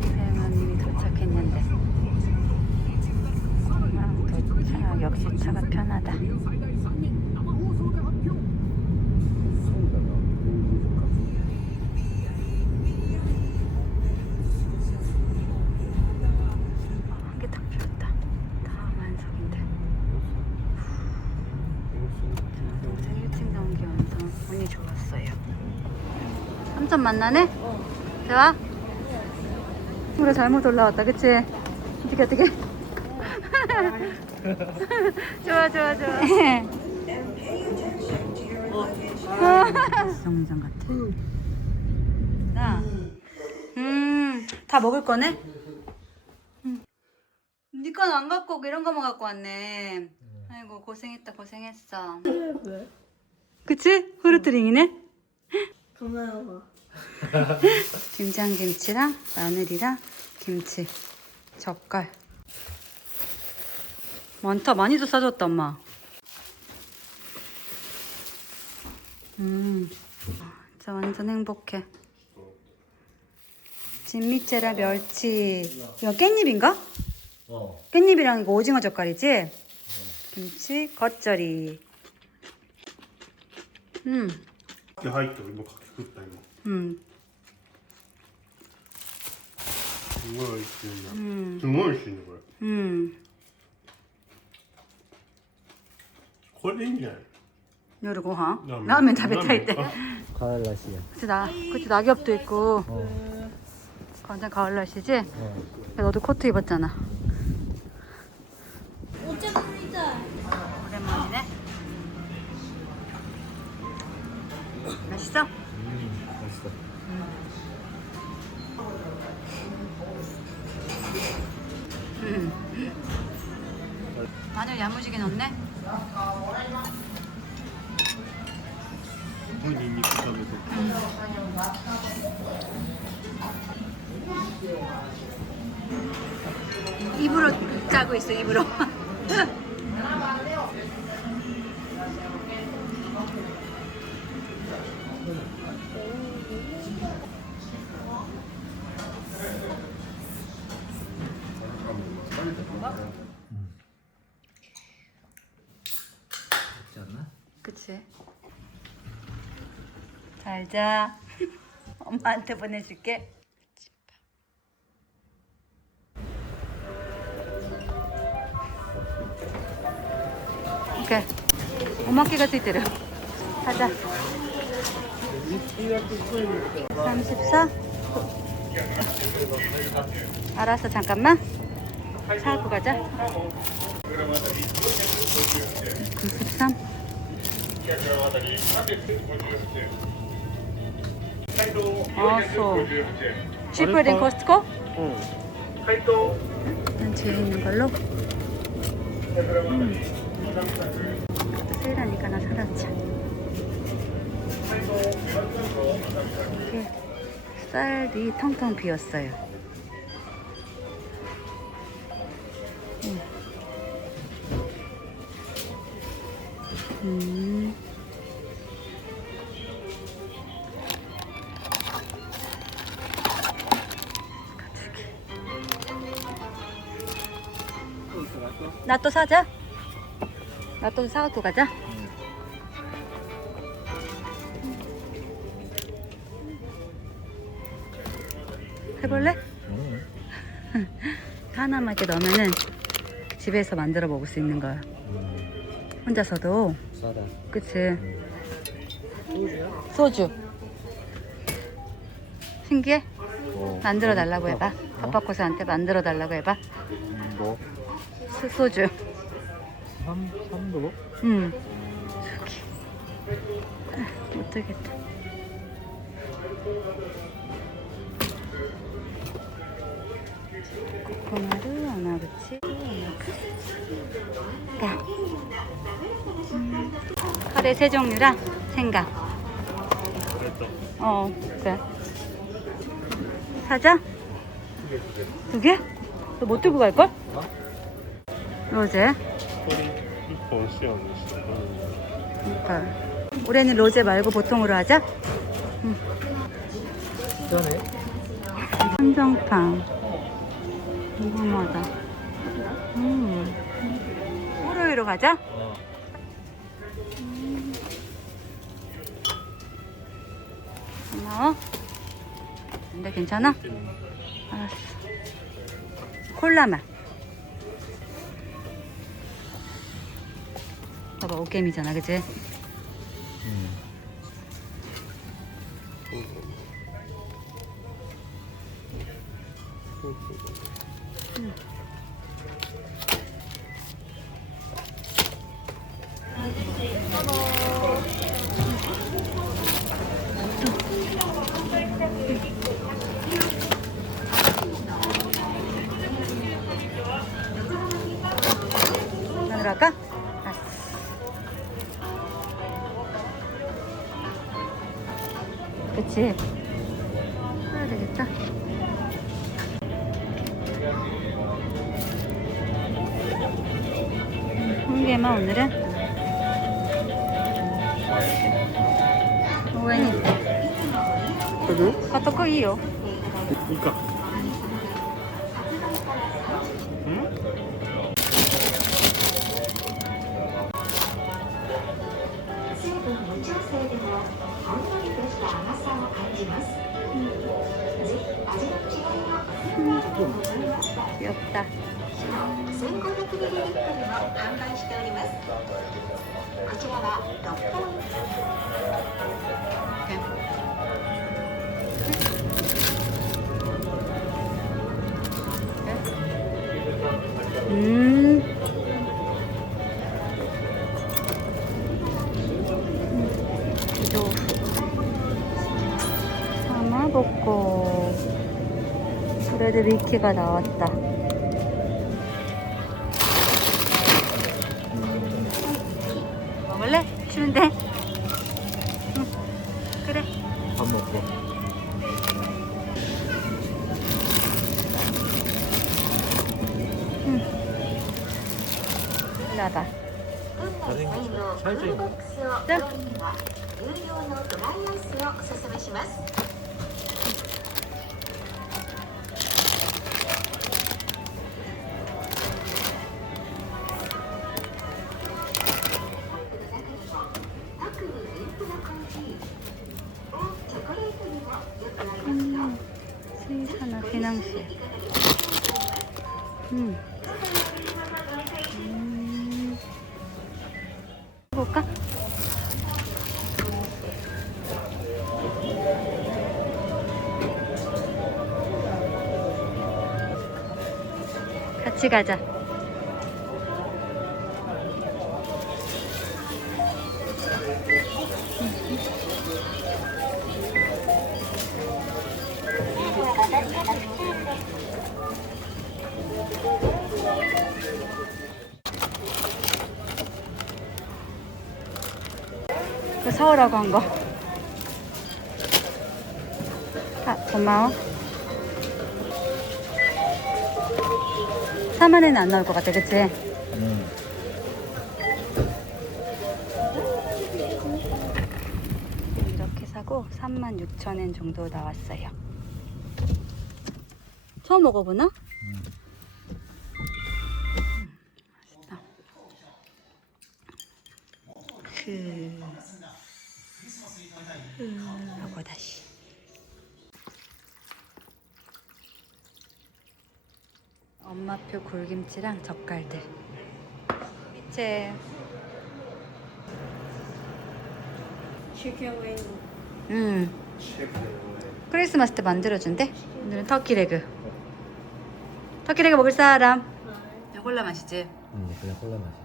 대만님이 도착했는데. 도착. 역시 차가 편하다. 한 개 딱 비었다. 다 만석인데. 도착 일찍 나온 게 완전 운이 좋았어요. 3점 만나네? 좋아? 우리 잘못 올라왔다, 그치? 어떻게 좋아 정류장 같아. 다 먹을 거네? 니 건 안 갖고 오고 이런 거만 갖고 왔네. 아이고 고생했어. 왜? 그치? 후르트링이네? 고마워. 김장김치랑 마늘이랑 김치, 젓갈. 많다. 많이도 싸줬다 엄마. 진짜 완전 행복해. 진미채랑 멸치. 이거 깻잎인가? 깻잎이랑 이거 오징어 젓갈이지? 김치, 겉절이. 入ってる今かき食った今 すごい美味しいんだ、すごい美味しいねこれ、これでいいんじゃない 夜ご飯? 라면 食べたいって. 가을 날씨야. 그치 낙엽도 있고. 완전 가을 날씨지? 야, 너도 코트 입었잖아. 오랜만이네. 맛있어? 맛있어. 마늘 야무지게 넣네?すごいニンニク食べてる、 입으로 짜고 있어, 입으로. 먹지 않나? 그치? 잘 자. 엄마한테 보내줄게. 오케이. 오마케가 ついてる. 가자. 34? 알았어, 잠깐만. 사고 가자. 93? 알았어. cheaper than Costco? 일단 뒤에 있는 걸로. 세일하니까 나 사놨지. 이게 쌀이 텅텅 비었어요. 나 또 사자. 나 또 사갖고 가자. 해볼래? 하나만 이렇게 넣으면은 집에서 만들어 먹을 수 있는 거야. 혼자서도. 싸다. 그치? 소주. 신기해? 만들어 달라고 해봐. 파파코스한테 만들어 달라고 해봐. 뭐? 소주. 삼도? 응. 저기. 못 들겠다. 코코마루, 아나구치, 카레 세 종류랑 생강. 그래. 사자? 두 개? 너 못 들고 갈걸? 로제? 一本塩にして、 그러니까 올해는 로제 말고 보통으로 하자. 그러네. 한정탕 궁금하다. 호로이로 가자. 고마워. 근데 괜찮아? 알았어. 콜라 맛. 봐봐, 오게임이잖아, 그치? 마늘 할까? 알았어. 그치? 해야 되겠다. 한 개만 오늘은. 왜? 그래도? 가떡거 이요. 그러니까. 응? 귀엽다. 1500ml も販売しております。こちらは6本。 사마복고. 그래도 미키가 나왔다. 먹을래? 추운데? 응. 그래. 밥 먹고. 나봐. 살쪄있네. 有料のドライアイスをおすすめします。 스위스나 피낭시. 볼까? 같이 가자. 그 사오라고 한 거. 아, 고마워. 4만원은 안 나올 것 같아, 그치? 이렇게 사고 36,000원 정도 나왔어요. 처음 먹어보나? 맛있다. 하고 다시. 엄마표 굴김치랑 젓갈들. 밑에 치킨 윙. 크리스마스 때 만들어준대. 오늘은 터키레그. 터키레그 먹을 사람. 콜라 마시지? 그냥 콜라 마셔.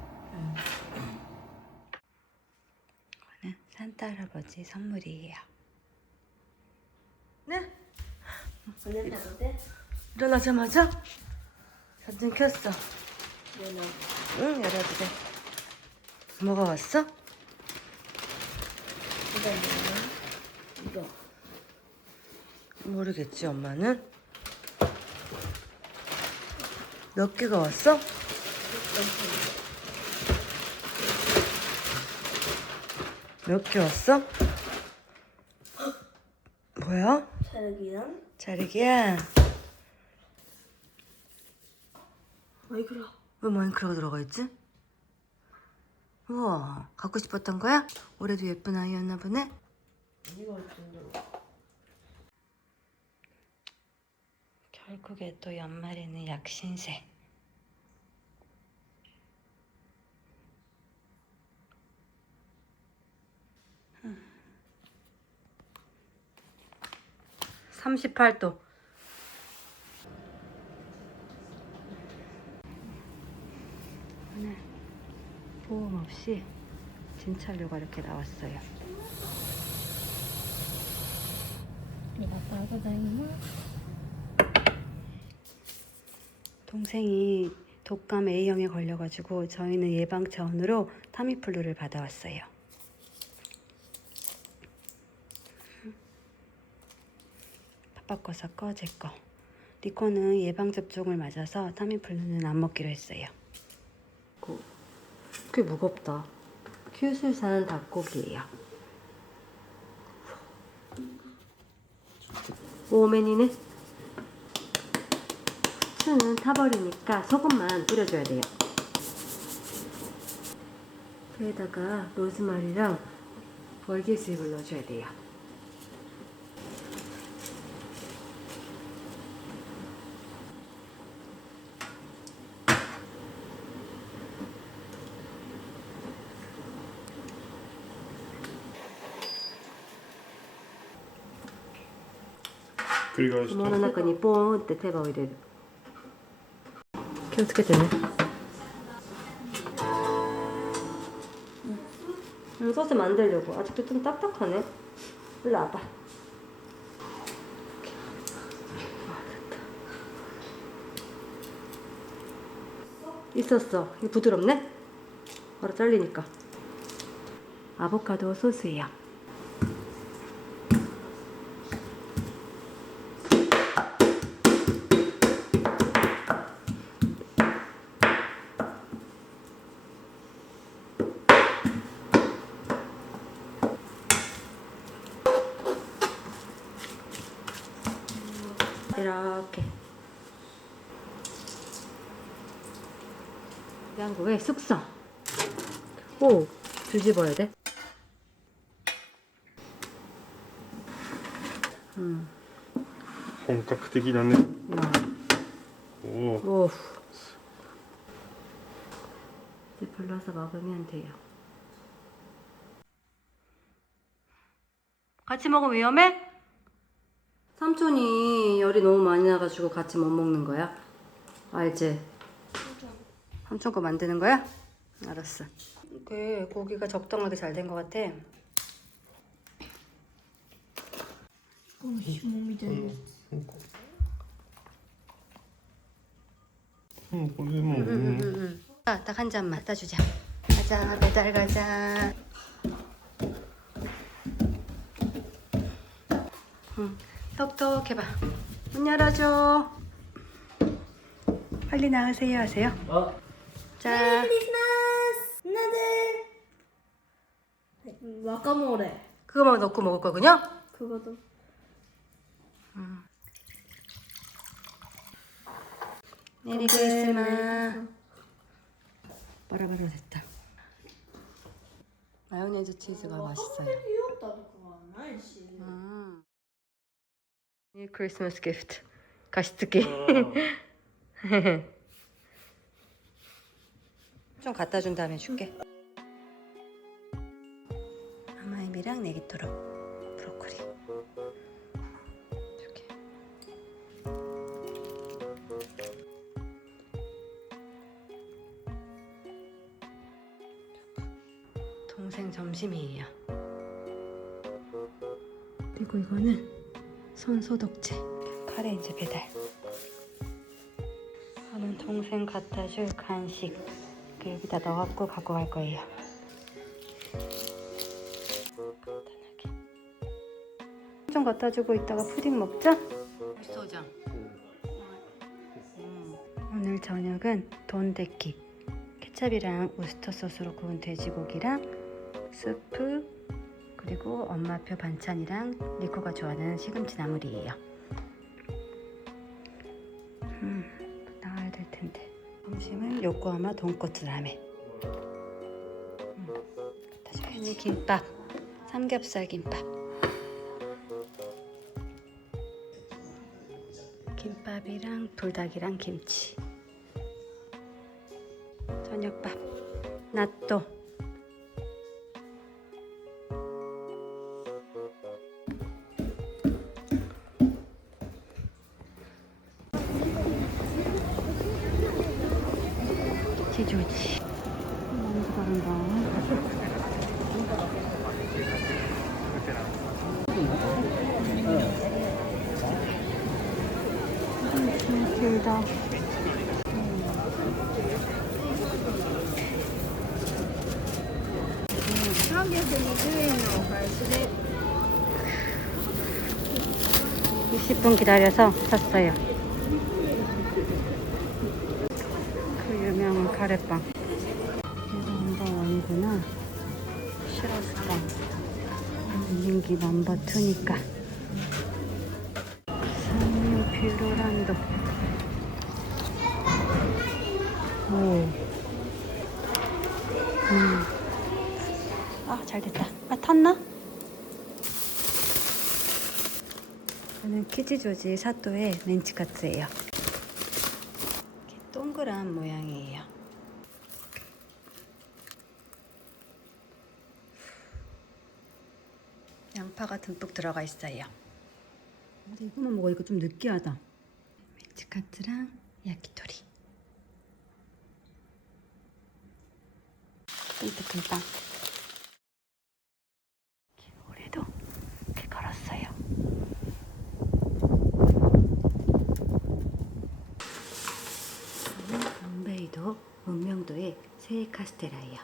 이거는 산타 할아버지 선물이에요. 네? 오늘 가도 돼? 일어나자마자 전등 켰어. 열어. 응, 열어도 돼. 뭐가 왔어? 이거 뭐야? 이거. 모르겠지, 엄마는. 몇 개가 왔어? 몇 개 왔어? 뭐야? 자르기랑 자르기야. 마이크로. 왜 마인크래프트 들어가 있지? 우와, 갖고 싶었던 거야? 올해도 예쁜 아이였나 보네? 결국에 또 연말에는 약신새. 음. 38도. 오늘 보험 없이 진찰료가 이렇게 나왔어요. 동생이 독감 A형에 걸려가지고 저희는 예방 차원으로 타미플루를 받아왔어요. 바꿔서 꺼, 제 거. 리코는 예방접종을 맞아서 타미플루는 안 먹기로 했어요. 꽤 무겁다. 큐술산 닭고기예요. 오맨이네. 후추는 타버리니까 소금만 뿌려줘야 돼요. 그에다가 로즈마리랑 월계수잎을 넣어줘야 돼요. 그리고 この中にポーンって手羽を入れる。気をつけてね。소스 만들려고. 아직도 좀 딱딱하네. 일로 와봐. 있었어. 이거 부드럽네? 바로 잘리니까. 아보카도 소스예요. 이렇게 냉장고에 숙성. 오, 뒤집어야 돼.本格的だね。おお。 오. 이제 불러서 먹으면 돼요. 같이 먹으면 위험해? 삼촌이 열이 너무 많이 나가지고 같이 못 먹는 거야. 알지? 삼촌 거 만드는 거야? 알았어. 그 고기가 적당하게 잘 된 것 같아.これも딱 한 잔만 따주자. 가자, 배달 가자. 똑똑해봐. 문 열어줘. 빨리 나으세요 하세요. 자, 크리스마스 누나들. 와카모레. 그거만 넣고 먹을 거군요. 그거도. 메리 크리스마스. 바라바라 됐다. 마요네즈 치즈가 맛있어요. 이 크리스마스 기프트. 가시뜨기. 좀 갖다 준 다음에 줄게. 아마임이랑 네기토로 브로콜리. 줄게. 동생 점심이에요. 그리고 이거는 손 소독제. 카레 이제 배달. 저는 동생 갖다 줄 간식 여기다 넣어갖고 갖고 갈 거예요. 간단하게. 좀 갖다 주고 이따가 푸딩 먹자. 소장. 오늘 저녁은 돈데키. 케찹이랑 우스터 소스로 구운 돼지고기랑 스프, 그리고 엄마표 반찬이랑 리코가 좋아하는 시금치 나물이에요. 나와야 될 텐데. 점심은 요코하마 돈코츠 라멘. 다시 김밥, 삼겹살 김밥. 김밥이랑 불닭이랑 김치. 저녁밥, 나또. 기조지. 너무 다른가? 길다. 음. 20분 기다려서 샀어요. 그 유명한 카레빵. 넘버1이구나. 시러스빵. 인기 넘버2니까. 산유 퓨로란도. 오. 아, 잘 됐다. 아, 탔나? 저는 키지조지 사또의 멘치카츠예요. 이렇게 동그란 모양이에요. 양파가 듬뿍 들어가 있어요. 근데 이거만 먹으니까 좀 느끼하다. 멘치카츠랑 야키토리. 끈적끈적. 올해도 이렇게 걸었어요. 건베이도 문명도의 새 카스테라예요.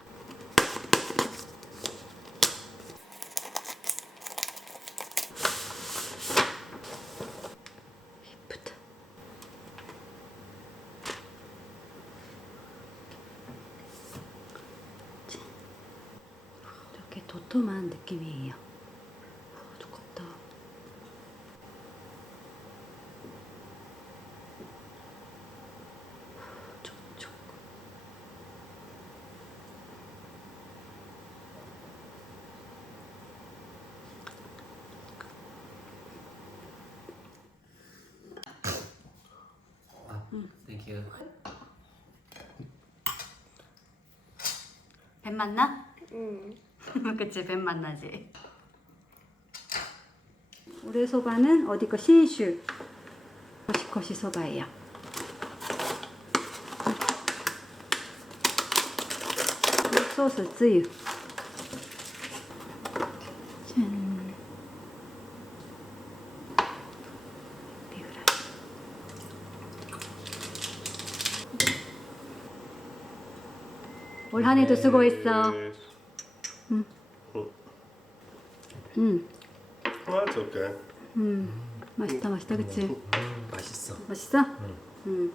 예쁘다. 이렇게 도톰한 느낌이에요. 우와, 두껍다. 촉촉. 땡큐. 뱀 맞나? 응. 그치, 뱀 만나지. 우레 소바는 어디 거 신슈 거시거시 소바예요. 소스 쯔유. 짠. 비우라. 올 한해도 수고했어. 응. 응. That's okay. 맛있다, 맛있다, 그치? 맛있어. 맛있어? 응.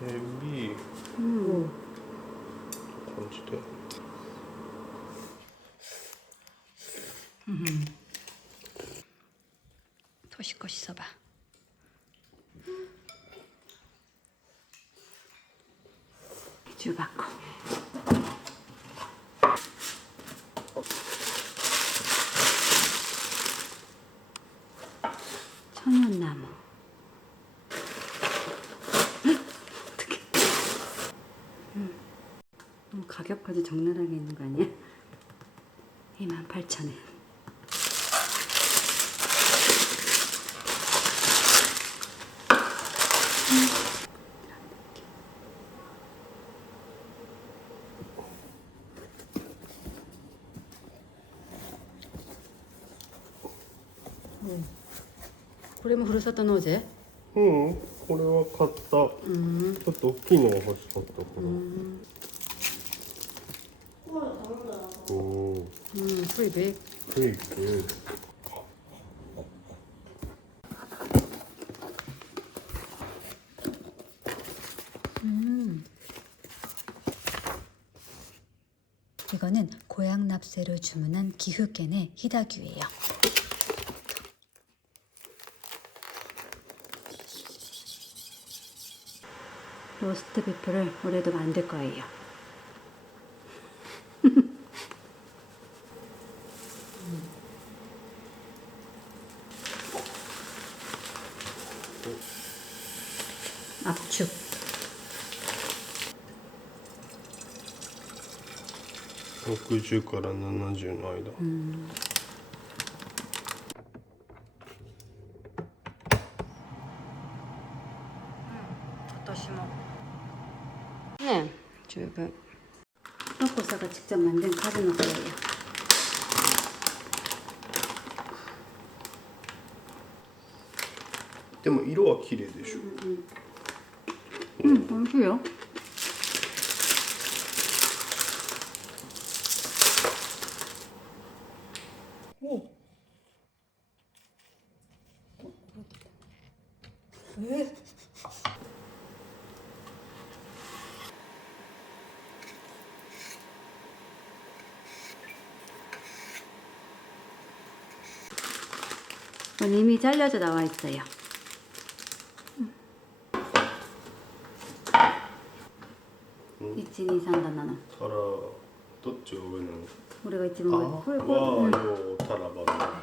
햄이 건지돼. 토시코시 소바. 주바코. 천연나무. 어떡해. 너무 가격까지 적나라하게 있는 거 아니야? 28,000원.これもふるさと納税？これは買った。ちょっと大きいのが欲しかったから。pretty big. pretty good. 이거는 고향 납새로 주문한 기후견의 히다규예요. 로스트 비프를 올해도 만들 거예요. 압축. 60から70の間。 네, 지금 파파고사가 직접 만든 카르노 거예요.でも色は綺麗でしょ。 맛있어요. 이미 잘려져 나와 있어요. 1, 2, 3だなの。タラどっちが上なの？俺が一番上。これこれ。はうんようタラバの。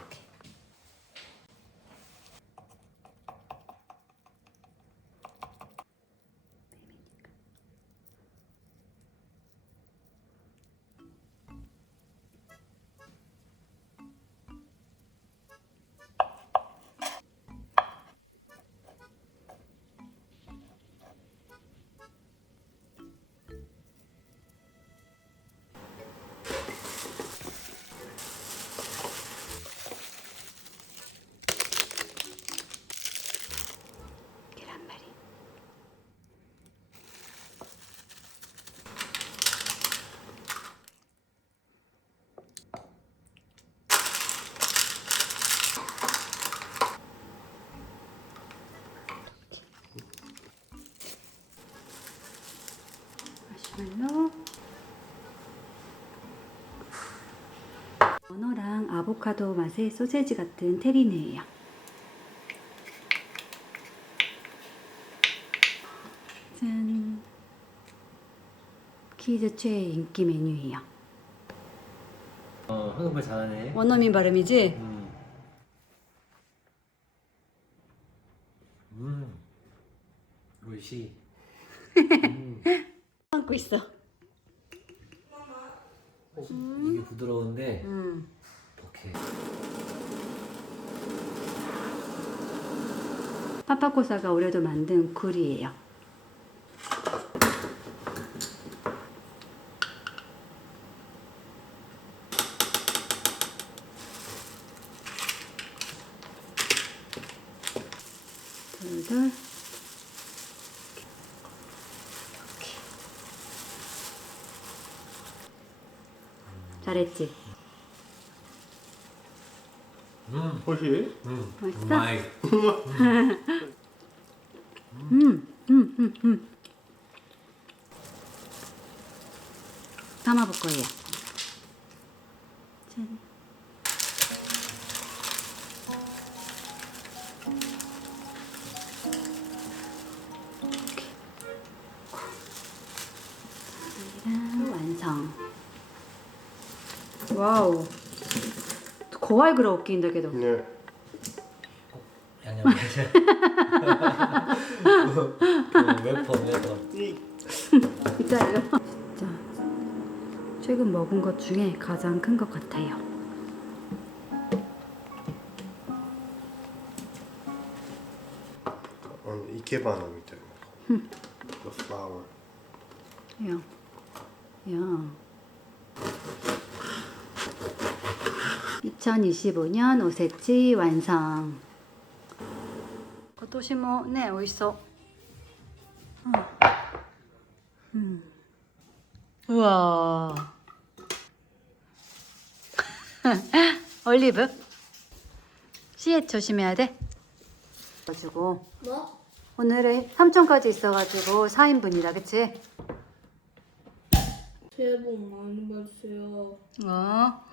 계란말이. 마시멜로. 연어랑 아보카도 맛의 소세지 같은 테리네예요. 짠. 키즈 최애 인기 메뉴예요. 한국말 잘하네. 원어민 발음이지? 오이시. 안고 있어. 이게 부드러운데 독해. 파파코사가 올해도 만든 굴이에요. 둘둘. 잘했지? 美味しい？ 맛있어? 마이. 담아볼 거예요. 짠. 완성. 와우. 怖いぐらい大きいんだけど。ね。 양념. 웨퍼. 진짜요? 진짜 최근 먹은 것 중에 가장 큰 것 같아요. 이케바나 みたいな。The flower. 야, 야. 2025년 오세치 완성. 今年もね、美味しそう。うわ 올리브. 시에 조심해야 돼. 가지고 뭐? 오늘은 삼촌까지 있어가지고 4인분이다, 그치? 새해 복 많이 받으세요. 어.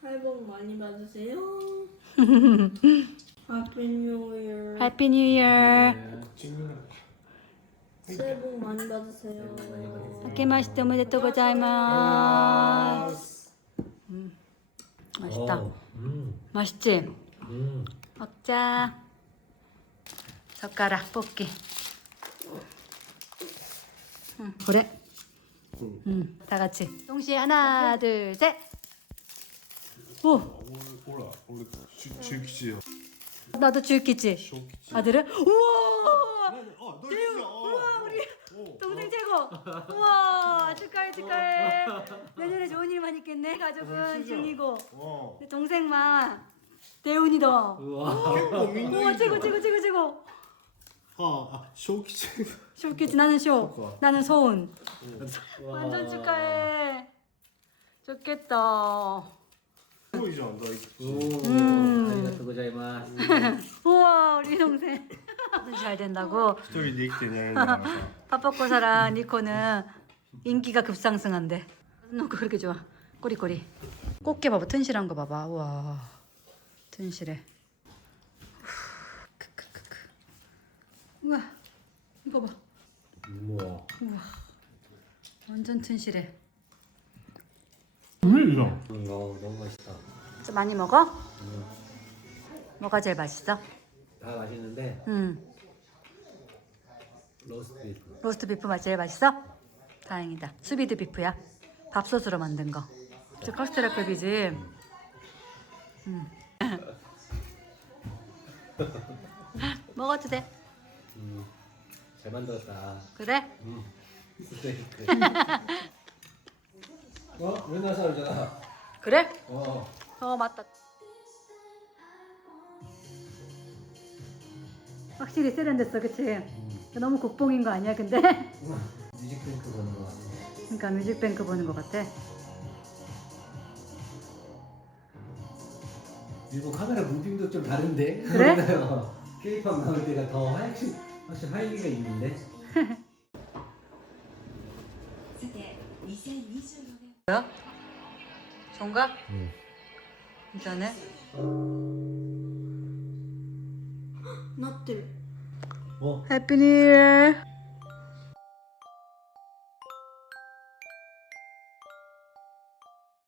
새해 복 많이 받으세요. Happy New Year. 해피 뉴 이어. 새해 복 많이 받으세요. 아케마시테 오메데토 고자이마스. 맛있다. 어, 맛있지? 먹자. 젓가락 뽑기. 그래. 다 같이. 동시에 하나, 둘, 셋. 오, 몰라. 원래 즐기지요. 나도 줄기지. 쇼키지. 아들은? 우와, 너 진짜. 우와, 우리 동생 최고. 우와, 축하해, 축하해. 내년에 좋은 일만 있겠네. 가족은 중이고, 내 동생만 대운이다. 우와, 최고, 최고, 최고, 최고. 쇼키지. 쇼키지. 나는 쇼, 나는 소은. 완전 축하해. 좋겠다. 보이지 않나? 아리가또 고자이마스. 우와, 우리 동생. 무슨 잘 된다고. 一人で生きてないんだからさ 파파코사랑 니코는 인기가 급상승한대. 놓고 그렇게 좋아. 꼬리꼬리. 꽃게 봐봐. 튼실한 거 봐봐. 우와. 튼실해. 크크크크. 우와. 이거 봐. 우와. 완전 튼실해. 너무 맛있다. 좀 많이 먹어? 뭐가 제일 맛있어? 다 맛있는데 로스트 비프. 로스트 비프 맛 제일 맛있어? 다행이다. 수비드 비프야. 밥솥으로 만든 거. 저 카스테라급이지. 먹어도 돼. 잘 만들었다. 그래? 스테이크. 맨날 사오잖아. 그래? 어. 맞다. 확실히 세련됐어, 그치? 너무 국뽕인 거 아니야, 근데? 뮤직뱅크 보는 거 같아. 그러니까 뮤직뱅크 보는 거 같아. 일본 카메라 무빙도 좀 다른데? 그래? K-pop 나올 때가 더 확실히 활기가 있는데? さて2025年 뭐야? 좋은가? 응. 괜찮네? なってる。 어? 해피 뉴 이어.